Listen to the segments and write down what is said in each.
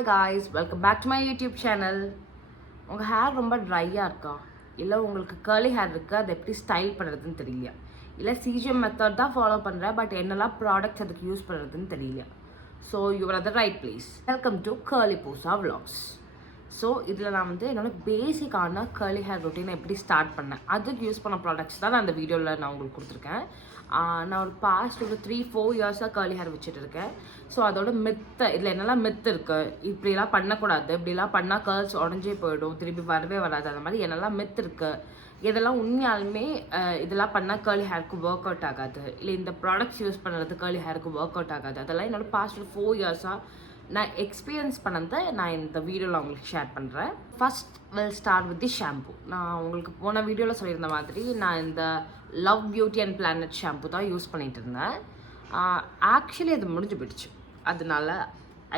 Hi guys, welcome back to my YouTube channel. உங்கள் hair ரொம்ப ட்ரையாக இருக்கா, இல்லை உங்களுக்கு கர்லி ஹேர் இருக்குது, அதை எப்படி ஸ்டைல் பண்ணுறதுன்னு தெரியலையா, இல்லை சிஜிஎம் மெத்தட் தான் ஃபாலோ பண்ணுறேன் பட் என்னெல்லாம் ப்ராடக்ட்ஸ் அதுக்கு யூஸ் பண்ணுறதுன்னு தெரியலையா. So you are at the right place. Welcome to curly பூசா vlogs. ஸோ இதில் நான் என்னோடய பேசிக்கான கர்லி ஹேர் ரொட்டீனை எப்படி ஸ்டார்ட் பண்ணேன், அதுக்கு யூஸ் பண்ண ப்ராடக்ட்ஸ் தான் நான் அந்த வீடியோவில் நான் உங்களுக்கு கொடுத்துருக்கேன். நான் ஒரு பாஸ்ட் ஒரு 3-4 இயர்ஸாக கர்லி ஹேர் வச்சுட்டு இருக்கேன். ஸோ அதோட மித்து இதில் என்னெல்லாம் மித்து இருக்குது, இப்படிலாம் பண்ணக்கூடாது, இப்படிலாம் பண்ணால் கர்ல்ஸ் உடஞ்சே போயிடும், திருப்பி வரவே வராது, அந்த மாதிரி என்னெல்லாம் மித்து இருக்குது, இதெல்லாம் உண்மையாலுமே இதெல்லாம் பண்ணால் கர்லி ஹேருக்கு ஒர்க் அவுட் ஆகாது, இல்லை இந்த ப்ராடக்ட்ஸ் யூஸ் பண்ணுறது கர்லி ஹேருக்கு ஒர்க் அவுட் ஆகாது, அதெல்லாம் என்னோடய பாஸ்ட் 4 இயர்ஸாக நான் எக்ஸ்பீரியன்ஸ் பண்ணதை நான் இந்த வீடியோவில் உங்களுக்கு ஷேர் பண்ணுறேன். First will start with the shampoo. நான் உங்களுக்கு போன வீடியோவில் சொல்லியிருந்த மாதிரி நான் இந்த Love Beauty and Planet shampoo தான் யூஸ் பண்ணிகிட்டு இருந்தேன். ஆக்சுவலி அது முடிஞ்சு போயிடுச்சு, அதனால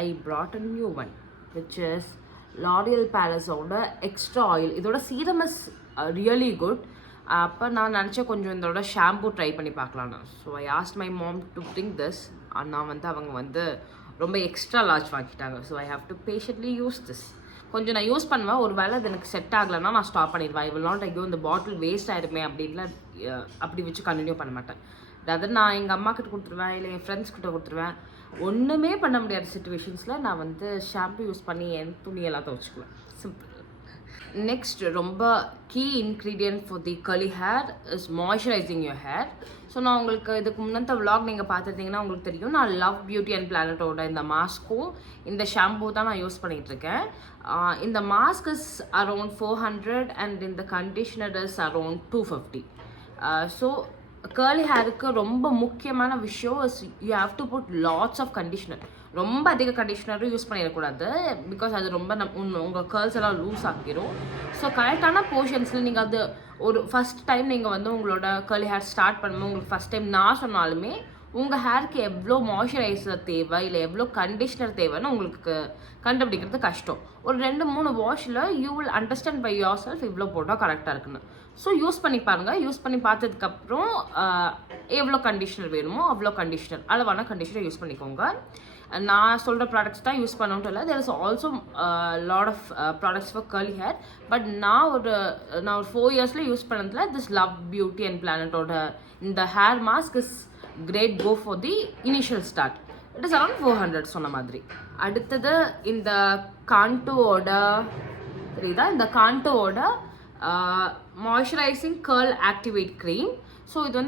I brought a new one which is L'Oreal Parisோட எக்ஸ்ட்ரா ஆயில். இதோட சீரம் இஸ் ரியலி குட். அப்போ நான் நினச்சேன் கொஞ்சம் இதோட ஷாம்பு ட்ரை பண்ணி பார்க்கலான்னு. So I asked my mom to bring this. நான் அவங்க ரொம்ப எக்ஸ்ட்ரா லார்ஜ் வாங்கிட்டாங்க. So I have to patiently use this. கொஞ்சம் நான் யூஸ் பண்ணுவேன், ஒரு வேளை அது எனக்கு செட் ஆகலைன்னா நான் ஸ்டாப் பண்ணிடுவேன். ஐ வில் நாட் ஐயோ இந்த பாட்டில் வேஸ்ட் ஆகிடுமே அப்படின்லாம் அப்படி வச்சு கண்டினியூ பண்ண மாட்டேன். அதாவது நான் எங்கள் அம்மா கிட்ட கொடுத்துருவேன், இல்லை என் ஃப்ரெண்ட்ஸ் கிட்ட கொடுத்துருவேன். ஒன்றுமே பண்ண முடியாத சுச்சுவேஷன்ஸில் நான் ஷாம்பு யூஸ் பண்ணி என் துணியெல்லாம் துவச்சிக்குவேன். சிம்பிள். நெக்ஸ்ட் ரொம்ப key ingredient for the curly hair is moisturizing your hair. So நான் உங்களுக்கு இதுக்கு முன்னத்த விளாக் நீங்கள் பார்த்துருந்தீங்கன்னா உங்களுக்கு தெரியும், நான் லவ் பியூட்டி அண்ட் பிளானட்டோட இந்த மாஸ்க்கும் இந்த ஷாம்பூ தான் நான் யூஸ் பண்ணிகிட்ருக்கேன். இந்த மாஸ்க் இஸ் அரௌண்ட் 400 அண்ட் இந்த conditioner is around 250. So curly ஹேருக்கு ரொம்ப முக்கியமான விஷயம் is you have to put lots of conditioner. ரொம்ப அதிக கண்டிஷனரும் யூஸ் பண்ணிடக்கூடாது, பிகாஸ் அது ரொம்ப உங்கள் கேர்ள்ஸ் எல்லாம் லூஸ் ஆக்கிடும். ஸோ கரெக்டான போர்ஷன்ஸில் நீங்கள் அது ஒரு ஃபஸ்ட் டைம் நீங்கள் உங்களோட கர்லி ஹேர் ஸ்டார்ட் பண்ணும்போது உங்களுக்கு ஃபஸ்ட் டைம் நான் சொன்னாலுமே உங்கள் ஹேருக்கு எவ்வளோ மாய்ஸ்சரைசர் தேவை, இல்லை எவ்வளோ கண்டிஷ்னர் தேவைன்னு உங்களுக்கு கண்டுபிடிக்கிறது கஷ்டம். ஒரு 2-3 வாஷில் you will understand by yourself இவ்வளோ போட்டால் கரெக்டாக இருக்குன்னு. ஸோ யூஸ் பண்ணி பாருங்கள். யூஸ் பண்ணி பார்த்ததுக்கப்புறம் எவ்வளோ கண்டிஷ்னர் வேணுமோ அவ்வளோ கண்டிஷ்னர், அளவான கண்டிஷ்னர் யூஸ் பண்ணிக்கோங்க. நான் சொல்கிற ப்ராடக்ட்ஸ் தான் யூஸ் பண்ணணும்ட்டு இல்லை, there is also lot of products for curly hair. But நான் ஒரு 4 இயர்ஸில் யூஸ் பண்ணதில் திஸ் லவ் பியூட்டி அண்ட் பிளானட்டோட இந்த hair mask is great go for the initial start. It is around 400 சொன்ன மாதிரி. அடுத்தது இந்த கான்டோவோட தெரியுதா, இந்த கான்டோவோட moisturising curl activate cream. So இது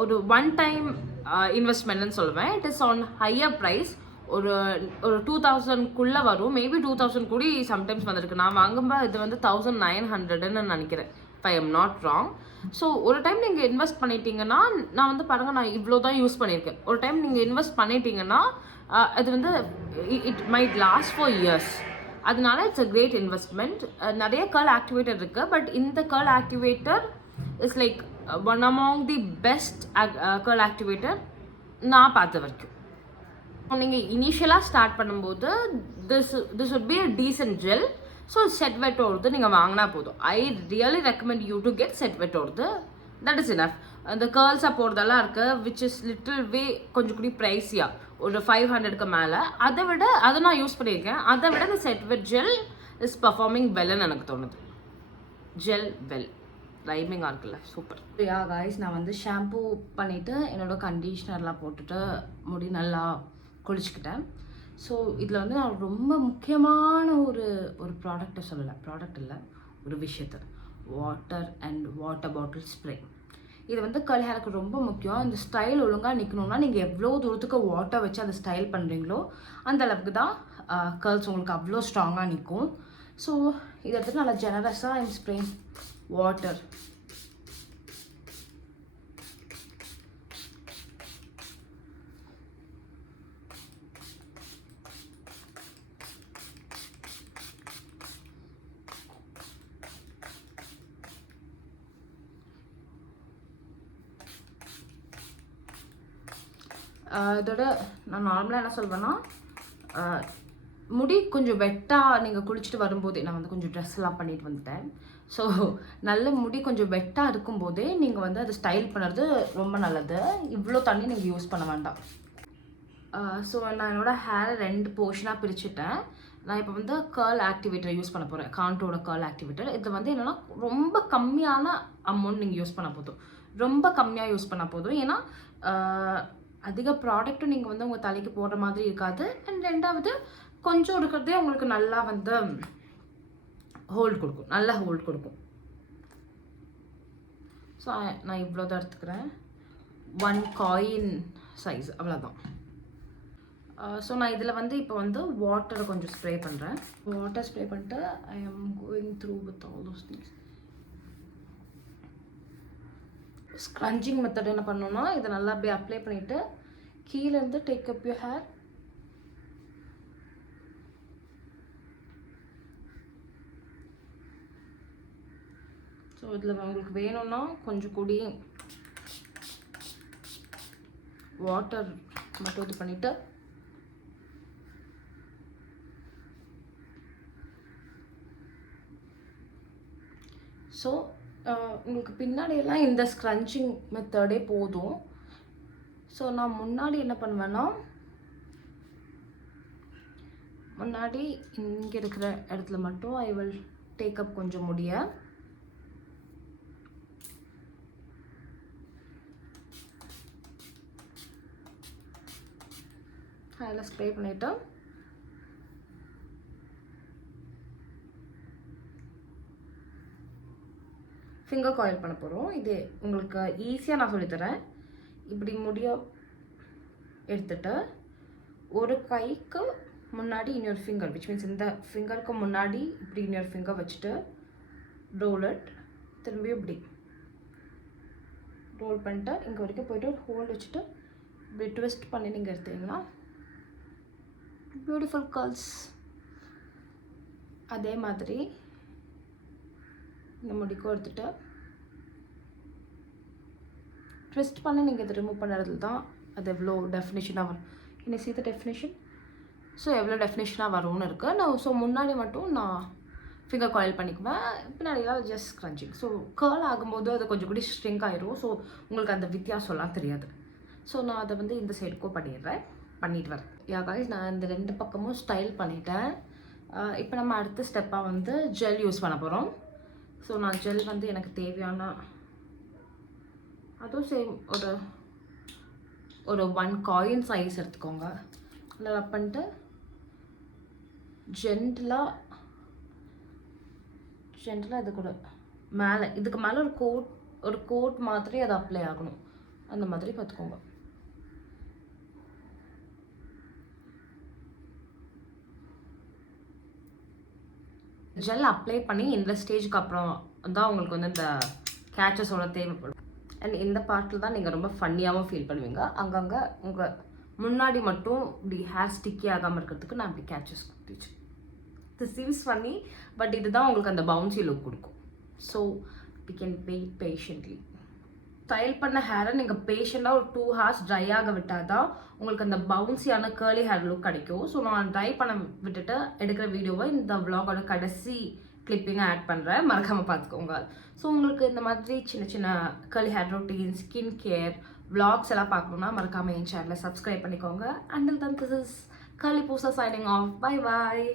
ஒரு ஒன் டைம் இன்வெஸ்ட்மெண்ட்னு சொல்லுவேன். It is on higher price. ஒரு 2000 வரும், மேபி 2000 கூடி சம்டைம்ஸ் வந்திருக்கு. நான் வாங்கும்போது இது 1900ன்னு நினைக்கிறேன், if I am not wrong. So ஒரு டைம் நீங்கள் இன்வெஸ்ட் பண்ணிட்டீங்கன்னா, நான் பாருங்கள் நான் இவ்வளோ தான் யூஸ் பண்ணியிருக்கேன். ஒரு டைம் நீங்கள் இன்வெஸ்ட் பண்ணிட்டீங்கன்னா அது it might last for years. அதனால இட்ஸ் அ கிரேட் இன்வெஸ்ட்மெண்ட். நிறைய கர்ல் ஆக்டிவேட்டர் இருக்குது, பட் இந்த curl activator is like one among the best curl activator நான் பார்த்த வரைக்கும். நீங்கள் இனிஷியலாக ஸ்டார்ட் பண்ணும்போது this would be a decent gel. So Set Wet ஓடுது நீங்கள் வாங்கினா போதும். I really recommend you to get Set Wet ஓடுது. That is enough. இந்த கேர்ள்ஸாக போடுறதெல்லாம் இருக்குது விச் இஸ் லிட்டில் வே கொஞ்சம் கூடி ப்ரைஸியாக, ஒரு 500க்கு மேலே. அதை நான் யூஸ் பண்ணியிருக்கேன். அதை விட இந்த Set Wet gel is performing வெல்லுன்னு எனக்கு தோணுது. ஜெல் வெல் ரைமிங்காக இருக்குல்ல, சூப்பர். யா காய்ஸ், நான் ஷாம்பூ பண்ணிவிட்டு என்னோடய கண்டிஷ்னர்லாம் போட்டுட்டு முடி நல்லா குளிச்சுக்கிட்டேன். ஸோ இதில் நான் ரொம்ப முக்கியமான ஒரு ப்ராடக்டை சொல்லலை, ப்ராடக்ட் இல்லை, ஒரு விஷயத்தை, water and water bottle spray. இது கர்ல் ஹேருக்கு ரொம்ப முக்கியம். இந்த ஸ்டைல் ஒழுங்காக நிற்கணும்னா நீங்கள் எவ்வளோ தூரத்துக்கு வாட்டர் வச்சு அதை ஸ்டைல் பண்ணுறீங்களோ அந்த அளவுக்கு தான் கர்ல்ஸ் உங்களுக்கு அவ்வளோ ஸ்ட்ராங்காக நிற்கும். ஸோ இதை எடுத்துட்டு நல்லா ஜெனரஸாக ஐம் ஸ்ப்ரேயிங் வாட்டர். இதோட நான் நார்மலாக என்ன சொல்வேன்னா, முடி கொஞ்சம் வெட்டாக நீங்கள் குளிச்சுட்டு வரும்போதே, நான் கொஞ்சம் ட்ரெஸ்லாம் பண்ணிட்டு வந்துட்டேன். ஸோ நல்ல முடி கொஞ்சம் வெட்டாக இருக்கும்போதே நீங்கள் அதை ஸ்டைல் பண்ணுறது ரொம்ப நல்லது. இவ்வளோ தண்ணி நீங்கள் யூஸ் பண்ண வேண்டாம். ஸோ நான் என்னோடய ஹேரை 2 போர்ஷனாக பிரிச்சுட்டேன். நான் இப்போ வந்து கேர்ள் ஆக்டிவேட்டர் யூஸ் பண்ண போகிறேன். கான்டோட கேர்ள் ஆக்டிவேட்டர். இது வந்து என்னென்னா ரொம்ப கம்மியான அமௌண்ட் நீங்கள் யூஸ் பண்ண போதும். ரொம்ப கம்மியாக யூஸ் பண்ண போதும். ஏன்னா அதிக ப்ராடக்ட்டும் நீங்கள் வந்து உங்கள் தலைக்கு போடுற மாதிரி இருக்காது. அண்ட் 2வது கொஞ்சம் இருக்கிறதே உங்களுக்கு நல்லா வந்து ஹோல்ட் கொடுக்கும். நல்ல ஹோல்ட் கொடுக்கும். ஸோ நான் இவ்வளோ தான் எடுத்துக்கிறேன். 1 காயின் சைஸ் அவ்வளோதான். ஸோ நான் இதில் வந்து இப்போ வந்து வாட்டரை கொஞ்சம் ஸ்ப்ரே பண்ணுறேன். வாட்டர் ஸ்ப்ரே பண்ணிட்டு I am going through with all those things. Scrunching method என்ன பண்ணணும்னா இதை நல்லா அப்படியே அப்ளை பண்ணிவிட்டு கீழேருந்து take up your hair. So இதில் உங்களுக்கு வேணும்னா கொஞ்சம் கூடி வாட்டர் மட்டும் இது பண்ணிவிட்டு ஸோ உங்களுக்கு பின்னாடியெல்லாம் இந்த ஸ்க்ரன்ச்சிங் மெத்தடே போதும். ஸோ நான் முன்னாடி என்ன பண்ணுவேன்னா முன்னாடி இங்கே இருக்கிற இடத்துல மட்டும் ஐ வில் டேக் அப் கொஞ்சம் முடிய. அதில் ஸ்ப்ரே பண்ணிவிட்டு ஃபிங்கர் காயில் பண்ண போகிறோம். இது உங்களுக்கு ஈஸியாக நான் சொல்லித்தரேன். இப்படி முடிய எடுத்துகிட்டு ஒரு கைக்கு முன்னாடி இன்னொரு ஃபிங்கர், விச் மீன்ஸ் இந்த ஃபிங்கருக்கு முன்னாடி இப்படி இன்னொரு ஃபிங்கர் வச்சுட்டு ரோல் இட். திரும்பியும் இப்படி ரோல் பண்ணிட்டு இங்கே வரைக்கும் போய்ட்டு ஒரு ஹோல்ட் வச்சுட்டு இப்படி ட்விஸ்ட் பண்ணி நீங்கள் எடுத்தீங்கன்னா பியூட்டிஃபுல் கர்ல்ஸ். அதே மாதிரி இந்த முடிக்கும் எடுத்துகிட்டு ட்விஸ்ட் பண்ணி நீங்கள் இதை ரிமூவ் பண்ணுறதுல தான் அது எவ்வளோ டெஃபினேஷனாக வரும். என்ன see the definition? ஸோ எவ்வளோ டெஃபினேஷனாக வரும்னு இருக்குது. நான் ஸோ முன்னாடி மட்டும் நான் ஃபிங்கர் காயில் பண்ணிக்குவேன், பின்னாடிலாம் ஜஸ்ட் ஸ்க்ரன்ச்சிங். ஸோ கேர்ள் ஆகும்போது அது கொஞ்சம் கூட ஸ்ட்ரிங்க் ஆயிரும். ஸோ உங்களுக்கு அந்த வித்தியாசம்லாம் தெரியாது. ஸோ நான் அதை வந்து இந்த சைடுக்கும் பண்ணிட்டு வரேன். யா காய்ஸ், நான் இந்த 2 பக்கமும் ஸ்டைல் பண்ணிட்டேன். இப்போ நம்ம அடுத்த ஸ்டெப்பாக வந்து ஜெல் யூஸ் பண்ண போகிறோம். ஸோ நான் ஜெல் வந்து எனக்கு தேவையான அதுவும் சேம் ஒரு 1 காயின் சைஸ் எடுத்துக்கோங்க. அதில் ரப் பண்ணிட்டு ஜென்டலாக இது கூட மேலே இதுக்கு மேலே ஒரு கோட் மாதிரி அது அப்ளை ஆகணும். அந்த மாதிரி பார்த்துக்கோங்க. ஜெல் அப்ளை பண்ணி இந்த ஸ்டேஜுக்கு அப்புறம் தான் உங்களுக்கு வந்து இந்த கேச்சஸோட தேவைப்படும். அண்ட் இந்த பார்ட்டில் தான் நீங்கள் ரொம்ப ஃபன்னியாகவும் ஃபீல் பண்ணுவீங்க. அங்கங்கே உங்கள் முன்னாடி மட்டும் இப்படி ஹேர் ஸ்டிக்கி ஆகாமல் இருக்கிறதுக்கு நான் இப்படி கேச்சஸ் கொடுத்துச்சு. இது சீம்ஸ் ஃபன்னி, பட் இதுதான் உங்களுக்கு அந்த பவுன்சி லுக் கொடுக்கும். So we can wait patiently. Style பண்ண ஹேரை நீங்கள் பேஷண்ட்டாக ஒரு 2 hours ட்ரை ஆக விட்டால் தான் உங்களுக்கு அந்த பவுன்சியான கேர்லி ஹேர் லுக் கிடைக்கும். ஸோ நான் ட்ரை பண்ண விட்டுட்டு எடுக்கிற வீடியோவை இந்த vlog-ஓட கடைசி கிளிப்பிங்காக ஆட் பண்ணுறேன், மறக்காமல் பார்த்துக்கோங்க. ஸோ உங்களுக்கு இந்த மாதிரி சின்ன சின்ன girly hair routine, skin care vlogs எல்லாம் பார்க்கணுன்னா மறக்காமல் என் சேனலை சப்ஸ்கிரைப் பண்ணிக்கோங்க. Until then, this is Curly Poosa signing off. Bye bye.